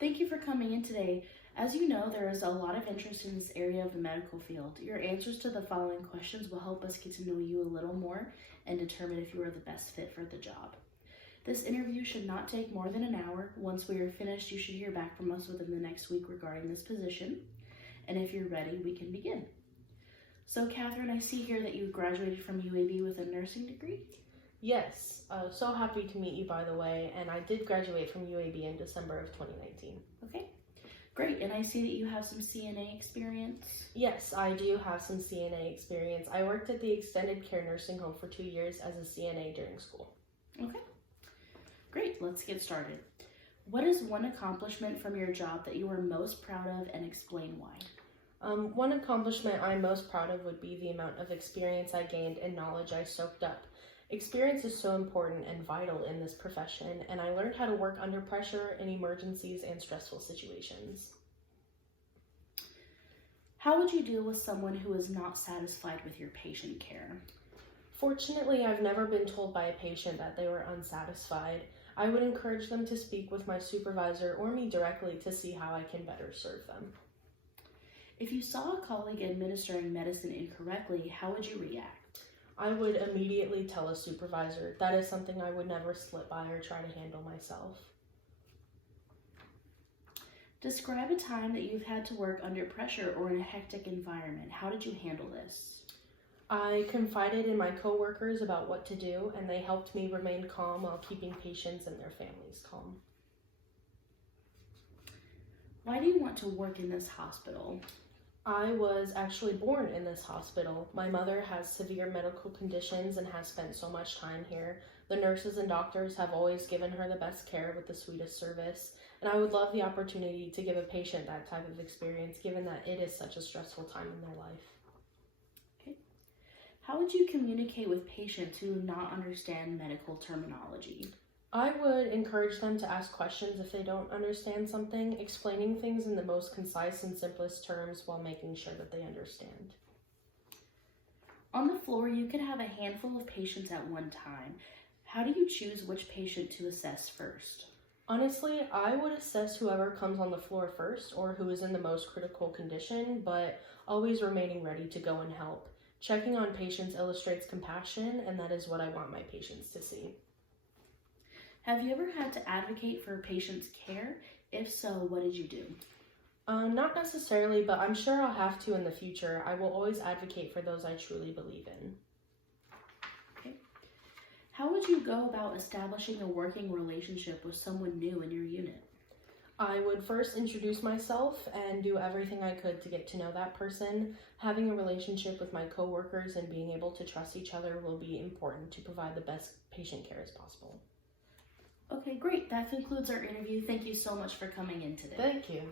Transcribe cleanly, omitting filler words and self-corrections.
Thank you for coming in today. As you know, there is a lot of interest in this area of the medical field. Your answers to the following questions will help us get to know you a little more and determine if you are the best fit for the job. This interview should not take more than an hour. Once we are finished, you should hear back from us within the next week regarding this position. And if you're ready, we can begin. So, Catherine, I see here that you graduated from UAB with a nursing degree. Yes, so happy to meet you, by the way, and I did graduate from UAB in December of 2019. Okay, great. And I see that you have some CNA experience. Yes, I do have some CNA experience. I worked at the Extended Care Nursing Home for 2 years as a CNA during school. Okay, great. Let's get started. What is one accomplishment from your job that you are most proud of, and explain why? One accomplishment I'm most proud of would be the amount of experience I gained and knowledge I soaked up. Experience is so important and vital in this profession, and I learned how to work under pressure in emergencies and stressful situations. How would you deal with someone who is not satisfied with your patient care? Fortunately, I've never been told by a patient that they were unsatisfied. I would encourage them to speak with my supervisor or me directly to see how I can better serve them. If you saw a colleague administering medicine incorrectly, how would you react? I would immediately tell a supervisor. That is something I would never slip by or try to handle myself. Describe a time that you've had to work under pressure or in a hectic environment. How did you handle this? I confided in my coworkers about what to do, and they helped me remain calm while keeping patients and their families calm. Why do you want to work in this hospital? I was actually born in this hospital. My mother has severe medical conditions and has spent so much time here. The nurses and doctors have always given her the best care with the sweetest service, and I would love the opportunity to give a patient that type of experience, given that it is such a stressful time in their life. Okay. How would you communicate with patients who do not understand medical terminology? I would encourage them to ask questions if they don't understand something, explaining things in the most concise and simplest terms while making sure that they understand. On the floor, you can have a handful of patients at one time. How do you choose which patient to assess first? Honestly, I would assess whoever comes on the floor first or who is in the most critical condition, but always remaining ready to go and help. Checking on patients illustrates compassion, and that is what I want my patients to see. Have you ever had to advocate for a patient's care? If so, what did you do? Not necessarily, but I'm sure I'll have to in the future. I will always advocate for those I truly believe in. Okay. How would you go about establishing a working relationship with someone new in your unit? I would first introduce myself and do everything I could to get to know that person. Having a relationship with my coworkers and being able to trust each other will be important to provide the best patient care as possible. Okay, great. That concludes our interview. Thank you so much for coming in today. Thank you.